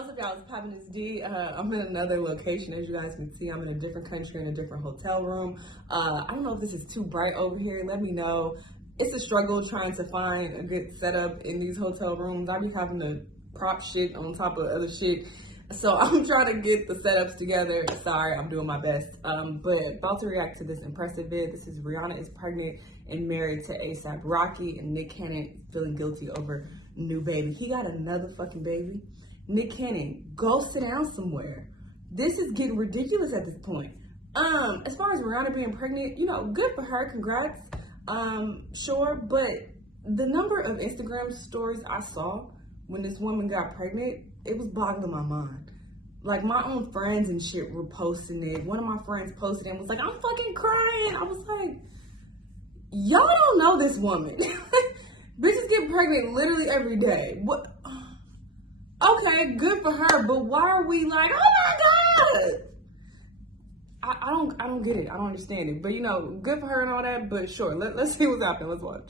y'all? What's up, y'all? It's Poppin' This D. I'm in another location. As you guys can see, I'm in a different country in a different hotel room. I don't know if this is too bright over here. Let me know. It's a struggle trying to find a good setup in these hotel rooms. I be having to prop shit on top of other shit. So I'm trying to get the setups together. Sorry, I'm doing my best. But about to react to this impressive vid. This is Rihanna is pregnant and married to ASAP Rocky, and Nick Cannon feeling guilty over new baby. He got another fucking baby. Nick Cannon, go sit down somewhere. This is getting ridiculous at this point. As far as Rihanna being pregnant, you know, good for her, congrats. Sure, but the number of Instagram stories I saw when this woman got pregnant, it was boggling my mind. Like, my own friends and shit were posting it. One of my friends posted it and was like, I'm fucking crying. I was like, y'all don't know this woman. Bitches get pregnant literally every day. What? Okay, good for her, but why are we like, oh my God? I don't get it. I don't understand it. But, you know, good for her and all that, but sure, let's see what's happening. Let's watch.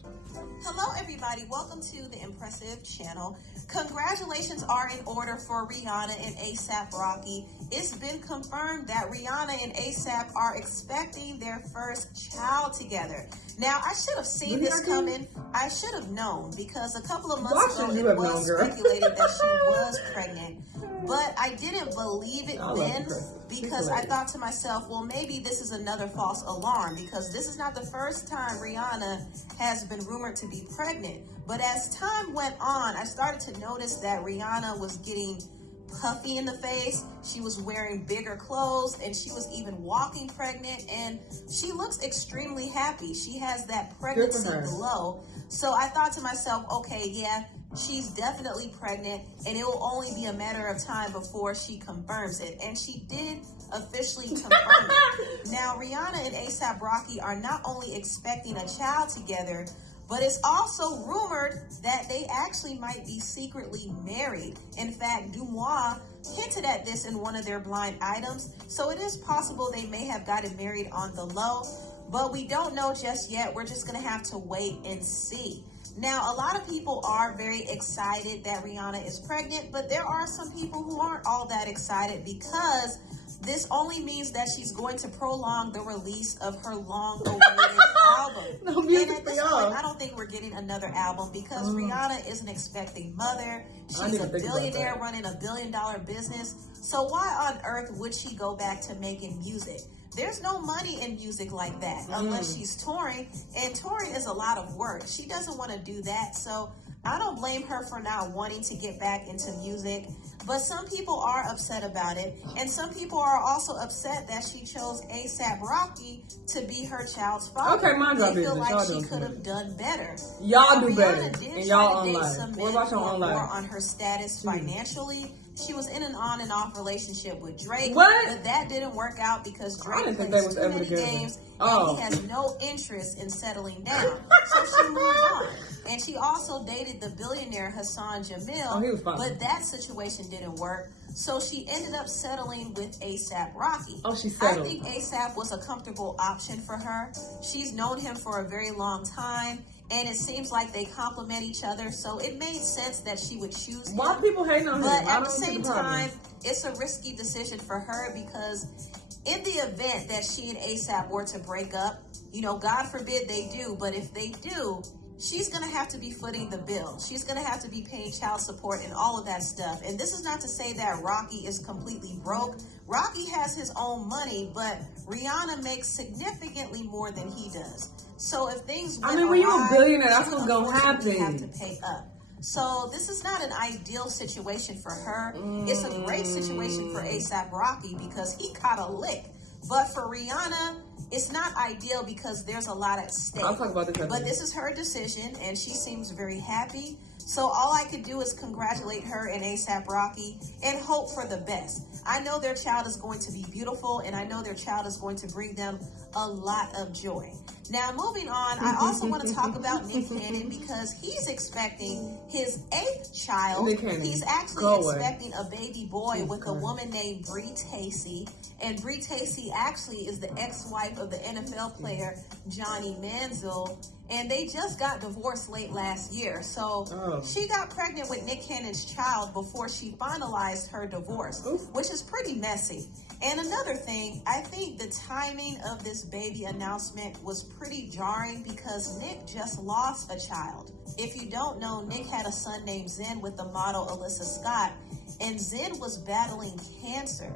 Hello, everybody. Welcome to the Impressive channel. Congratulations are in order for Rihanna and ASAP Rocky. It's been confirmed that Rihanna and ASAP are expecting their first child together. Now, I should have seen this coming. I should have known, because a couple of months ago it was speculated that she was pregnant. But I didn't believe it then, because I thought to myself, well, maybe this is another false alarm, because this is not the first time Rihanna has been rumored to be pregnant. But as time went on, I started to notice that Rihanna was getting puffy in the face. She was wearing bigger clothes, and she was even walking pregnant, and she looks extremely happy. She has that pregnancy glow. So I thought to myself, okay, yeah, she's definitely pregnant, and it will only be a matter of time before she confirms it. And she did officially confirm it. Now, Rihanna and ASAP Rocky are not only expecting a child together, but it's also rumored that they actually might be secretly married. In fact, Dumois hinted at this in one of their blind items. So it is possible they may have gotten married on the low, but we don't know just yet. We're just gonna have to wait and see. Now, a lot of people are very excited that Rihanna is pregnant, but there are some people who aren't all that excited, because this only means that she's going to prolong the release of her long-awaited album. And at this point, I don't think we're getting another album, because Rihanna is an expecting mother. She's a billionaire running a billion-dollar business. So why on earth would she go back to making music? There's no money in music like that unless she's touring, and touring is a lot of work. She doesn't want to do that, so I don't blame her for not wanting to get back into music. But some people are upset about it, and some people are also upset that she chose ASAP Rocky to be her child's father. Okay, they feel like she could have done better. Y'all do better, and y'all date some men who are more on her status financially. She was in an on and off relationship with Drake, but that didn't work out because Drake plays too many games and he has no interest in settling down. So she moved on. And she also dated the billionaire Hassan Jamil, but that situation didn't work. So she ended up settling with ASAP Rocky. She settled. I think ASAP was a comfortable option for her. She's known him for a very long time, and it seems like they complement each other, so it made sense that she would choose him. Why people hating on him? But at the same time, it's a risky decision for her, because in the event that she and ASAP were to break up, you know, God forbid they do, but if they do, she's going to have to be footing the bill. She's going to have to be paying child support and all of that stuff. And this is not to say that Rocky is completely broke. Rocky has his own money, but Rihanna makes significantly more than he does. So if things went awry, when you're a billionaire, that's what's going to happen. Have to pay up. So this is not an ideal situation for her. It's a great situation for ASAP Rocky because he caught a lick. But for Rihanna, it's not ideal because there's a lot at stake. I'll talk about this. But this is her decision, and she seems very happy. So all I could do is congratulate her and ASAP Rocky and hope for the best. I know their child is going to be beautiful, and I know their child is going to bring them a lot of joy. Now, moving on, I also want to talk about Nick Cannon because he's expecting his 8th child. He's actually expecting a baby boy with a woman named Bree Tacey. And Bree Tacey actually is the ex-wife of the NFL player Johnny Manziel. And they just got divorced late last year. So she got pregnant with Nick Cannon's child before she finalized her divorce, which is pretty messy. And another thing, I think the timing of this baby announcement was pretty jarring because Nick just lost a child. If you don't know, Nick had a son named Zen with the model Alyssa Scott, and Zen was battling cancer.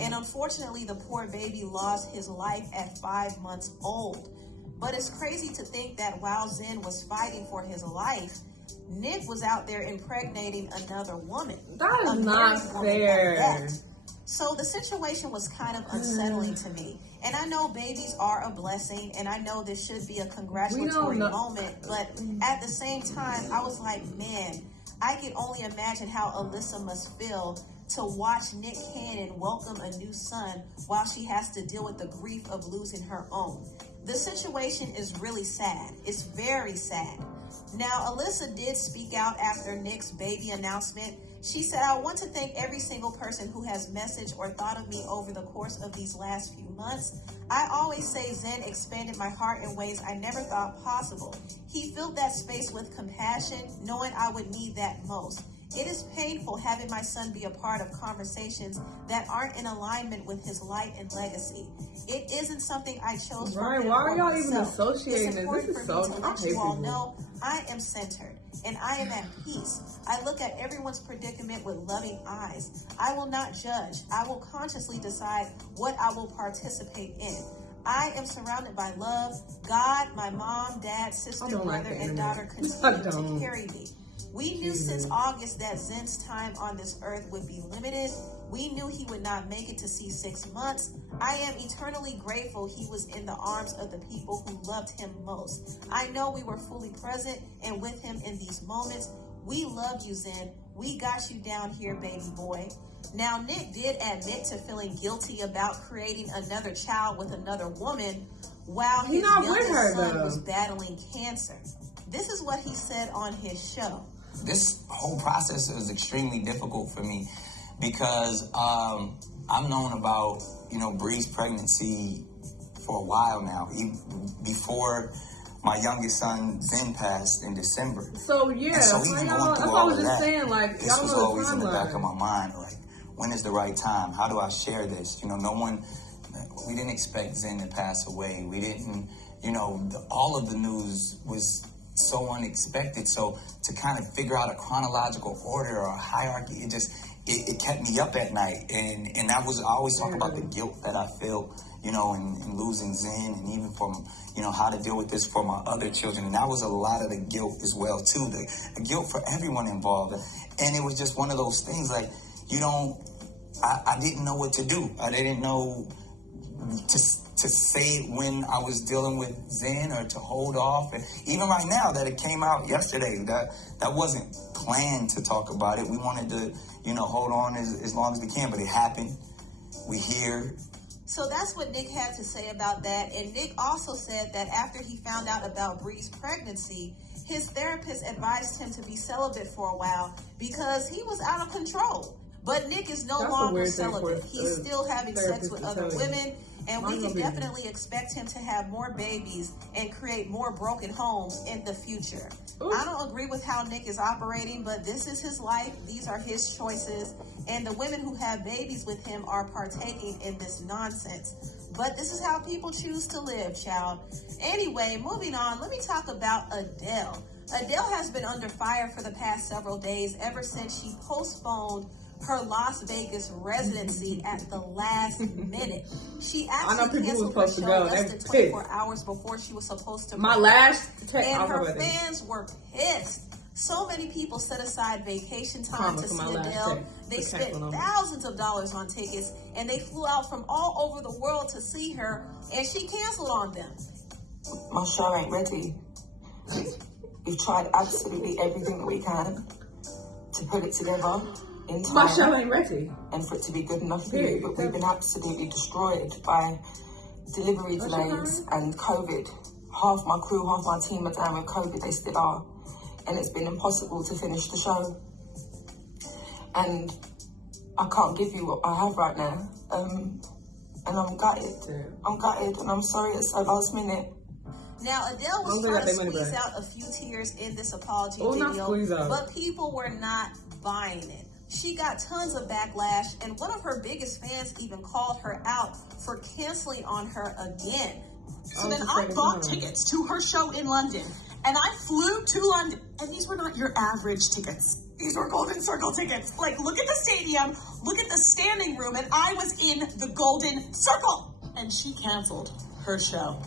And unfortunately, the poor baby lost his life at 5 months old. But it's crazy to think that while Zen was fighting for his life, Nick was out there impregnating another woman. That is not fair. So the situation was kind of unsettling to me. And I know babies are a blessing, and I know this should be a congratulatory moment, but at the same time, I was like, man, I can only imagine how Alyssa must feel to watch Nick Cannon welcome a new son while she has to deal with the grief of losing her own. The situation is really sad. It's very sad. Now, Alyssa did speak out after Nick's baby announcement. She said, I want to thank every single person who has messaged or thought of me over the course of these last few months. I always say Zen expanded my heart in ways I never thought possible. He filled that space with compassion, knowing I would need that most. It is painful having my son be a part of conversations that aren't in alignment with his light and legacy. It isn't something I chose for him. Why are y'all even associating this? This is so, to let you all know I am centered and I am at peace. I look at everyone's predicament with loving eyes. I will not judge. I will consciously decide what I will participate in. I am surrounded by love. God, my mom, dad, sister, brother, and daughter continue to carry me. We knew since August that Zen's time on this earth would be limited. We knew he would not make it to see 6 months. I am eternally grateful he was in the arms of the people who loved him most. I know we were fully present and with him in these moments. We love you, Zen. We got you down here, baby boy. Now, Nick did admit to feeling guilty about creating another child with another woman while his youngest son was battling cancer. This is what he said on his show. This whole process was extremely difficult for me because I've known about, Bree's pregnancy for a while now, even before my youngest son, Zen, passed in December. So, yeah, so even going through all of that, this was always in the back of my mind, like, when is the right time? How do I share this? We didn't expect Zen to pass away. We didn't, all of the news was so unexpected. So to kind of figure out a chronological order or a hierarchy, it kept me up at night. And I always talk about the guilt that I felt, in losing Zen, and even from, how to deal with this for my other children. And that was a lot of the guilt as well, too. The guilt for everyone involved. And it was just one of those things, like, I didn't know what to do. I didn't know to say it when I was dealing with Zen or to hold off. And even right now that it came out yesterday, that wasn't planned to talk about it. We wanted to, hold on as long as we can, but it happened. We here. So that's what Nick had to say about that. And Nick also said that after he found out about Bree's pregnancy, his therapist advised him to be celibate for a while because he was out of control. But Nick is no longer celibate. He's still having sex with other women, and we can definitely expect him to have more babies and create more broken homes in the future. I don't agree with how Nick is operating, but this is his life. These are his choices, and the women who have babies with him are partaking in this nonsense. But this is how people choose to live, child. Anyway, moving on, let me talk about ADELE. ADELE has been under fire for the past several days ever since she postponed her Las Vegas residency at the last minute. She actually canceled her show less than 24 hours before she was supposed to. And her fans were pissed. So many people set aside vacation time to see ADELE. They spent thousands of dollars on tickets, and they flew out from all over the world to see her, and she canceled on them. My show ain't ready. We've tried absolutely everything that we can to put it together in time. My show ain't ready. And for it to be good enough for you, but we've been absolutely destroyed by delivery delays and COVID. Half my crew, half my team are down with COVID, they still are. And it's been impossible to finish the show. And I can't give you what I have right now. And I'm gutted. I'm gutted and I'm sorry it's so last minute. Now, Adele was trying to squeeze out a few tears in this apology video, but people were not buying it. She got tons of backlash, and one of her biggest fans even called her out for canceling on her again. So then I bought tickets to her show in London, and I flew to London, and these were not your average tickets. These were Golden Circle tickets. Like, look at the stadium, look at the standing room, and I was in the Golden Circle. And she canceled her show.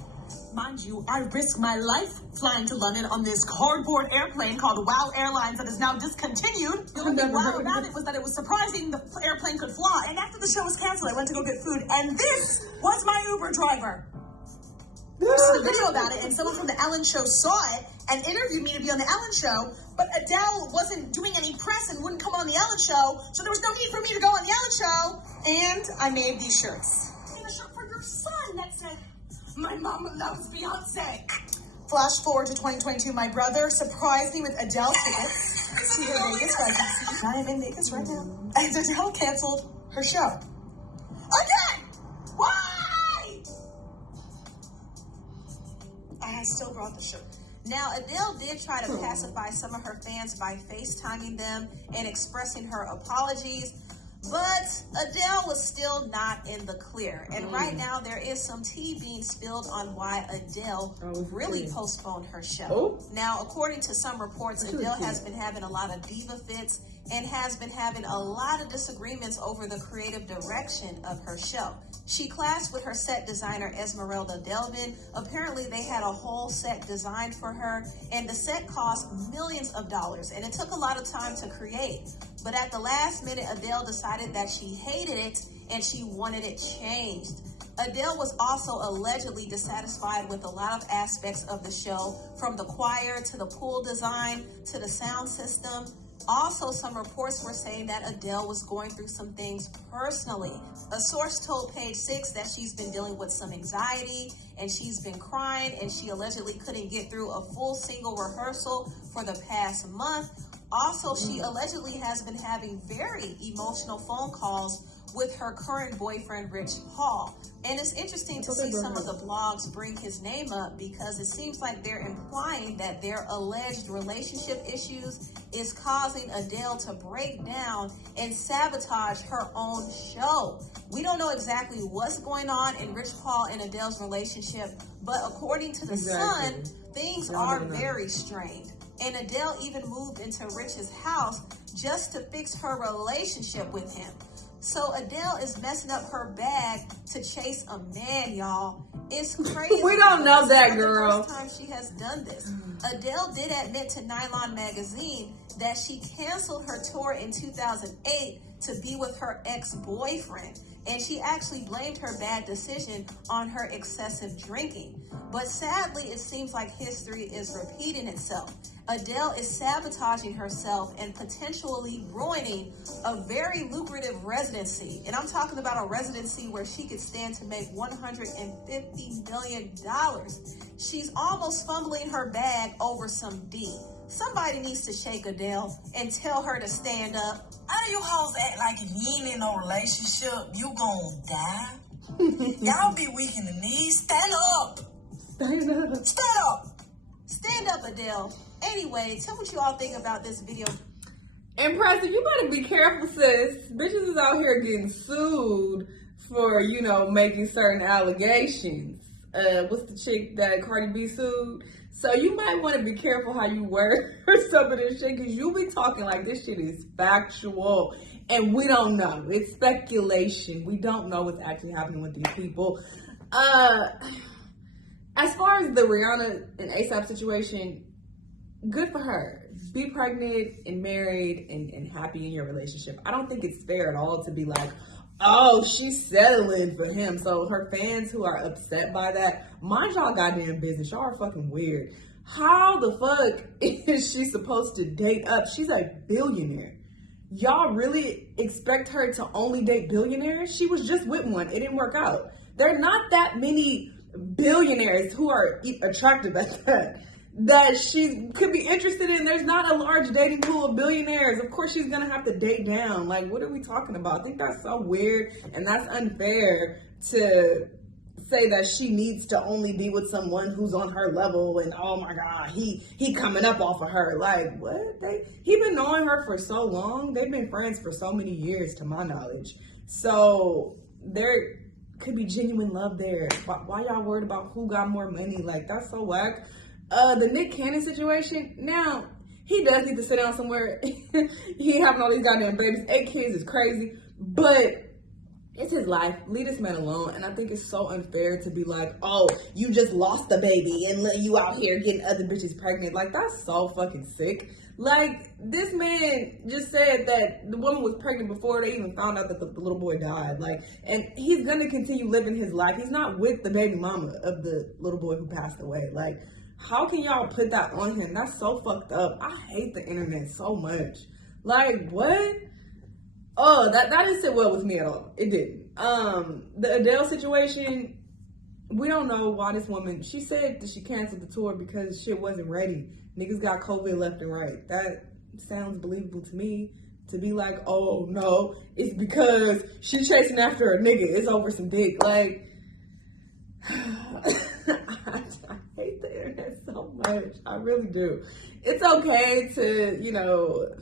Mind you, I risked my life flying to London on this cardboard airplane called WOW Airlines that is now discontinued. The only thing wow about it was that it was surprising the airplane could fly. And after the show was canceled, I went to go get food, and this was my Uber driver. There's a video about it, and someone from the Ellen Show saw it and interviewed me to be on the Ellen Show, but Adele wasn't doing any press and wouldn't come on the Ellen Show, so there was no need for me to go on the Ellen Show. And I made these shirts. I made a shirt for your son that said, "My mama loves Beyonce." Flash forward to 2022, my brother surprised me with Adele tickets to her Vegas residency. I am in Vegas right now. And Adele canceled her show. Again! Why? I still brought the shirt. Now, Adele did try to pacify some of her fans by FaceTiming them and expressing her apologies, but Adele was still not in the clear. And right now, there is some tea being spilled on why Adele really postponed her show. Now, according to some reports, Adele has been having a lot of diva fits and has been having a lot of disagreements over the creative direction of her show. She clashed with her set designer, Esmeralda Delvin. Apparently, they had a whole set designed for her, and the set cost millions of dollars, and it took a lot of time to create. But at the last minute, Adele decided that she hated it and she wanted it changed. Adele was also allegedly dissatisfied with a lot of aspects of the show, from the choir to the pool design to the sound system. Also, some reports were saying that Adele was going through some things personally. A source told Page 6 that she's been dealing with some anxiety and she's been crying, and she allegedly couldn't get through a full single rehearsal for the past month. Also, she allegedly has been having very emotional phone calls with her current boyfriend, Rich Paul. And it's interesting to see some of the blogs bring his name up, because it seems like they're implying that their alleged relationship issues is causing Adele to break down and sabotage her own show. We don't know exactly what's going on in Rich Paul and Adele's relationship, but according to The Sun, things are very strained. And Adele even moved into Rich's house just to fix her relationship with him. So Adele is messing up her bag to chase a man, y'all. It's crazy. We don't know that, girl. It's the first time she has done this. Adele did admit to Nylon magazine that she canceled her tour in 2008 to be with her ex-boyfriend. And she actually blamed her bad decision on her excessive drinking. But sadly, it seems like history is repeating itself. Adele is sabotaging herself and potentially ruining a very lucrative residency. And I'm talking about a residency where she could stand to make $150 million. She's almost fumbling her bag over some D. Somebody needs to shake Adele and tell her to stand up. How do you hoes act like if you ain't in no relationship, you gonna die? Y'all be weak in the knees. Stand up. Stand up. Stand up. Stand up, Adele. Anyway, tell what you all think about this video. Impressive, you better be careful, sis. Bitches is out here getting sued for, you know, making certain allegations. What's the chick that Cardi B sued? So you might want to be careful how you word some of this shit, because you be talking like this shit is factual and we don't know. It's speculation. We don't know what's actually happening with these people. As far as the Rihanna and ASAP situation, good for her. Be pregnant and married and happy in your relationship. I don't think it's fair at all to be like, oh, she's settling for him. So her fans who are upset by that, mind y'all goddamn business. Y'all are fucking weird. How the fuck is she supposed to date up? She's a billionaire. Y'all really expect her to only date billionaires? She was just with one. It didn't work out. There are not that many billionaires who are attractive at that she could be interested in. There's not a large dating pool of billionaires. Of course, she's gonna have to date down. Like, what are we talking about? I think that's so weird, and that's unfair to say that she needs to only be with someone who's on her level. And oh my God, he coming up off of her. Like, what? He been knowing her for so long. They've been friends for so many years, to my knowledge. So there could be genuine love there. Why y'all worried about who got more money? Like, that's so whack. The Nick Cannon situation, now, he does need to sit down somewhere. He ain't having all these goddamn babies. 8 kids is crazy. But it's his life. Leave this man alone. And I think it's so unfair to be like, oh, you just lost the baby and you out here getting other bitches pregnant. Like, that's so fucking sick. Like, this man just said that the woman was pregnant before they even found out that the little boy died. Like, and he's gonna continue living his life. He's not with the baby mama of the little boy who passed away. Like, how can y'all put that on him? That's so fucked up. I hate the internet so much. Like, what? Oh, that didn't sit well with me at all. It didn't. The ADELE situation, we don't know why this woman, she said that she canceled the tour because shit wasn't ready. Niggas got COVID left and right. That sounds believable to me. To be like, oh no, it's because she's chasing after a nigga. It's over some dick. Like, I hate the internet so much. I really do. It's okay to,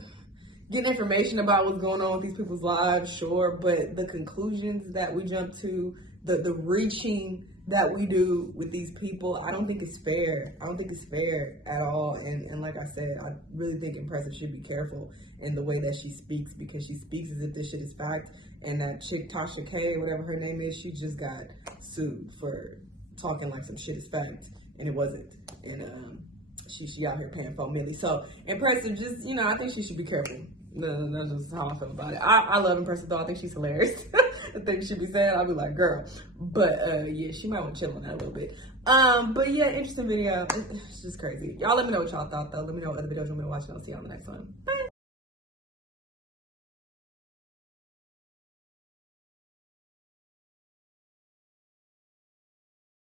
get information about what's going on with these people's lives, sure, but the conclusions that we jump to, the reaching that we do with these people, I don't think it's fair. I don't think it's fair at all. And like I said, I really think Impressive should be careful in the way that she speaks, because she speaks as if this shit is fact. And that chick, Tasha K, whatever her name is, she just got sued for talking like some shit is fact, and it wasn't. And she out here paying $4 million. So Impressive, just, I think she should be careful. No, that's just how I feel about it. I love Impressive though. I think she's hilarious. The things she be saying, I'll be like, girl. But yeah, she might want to chill on that a little bit. But yeah, interesting video. It's just crazy. Y'all let me know what y'all thought though. Let me know what other videos you want me to watch, and I'll see you on the next one. Bye.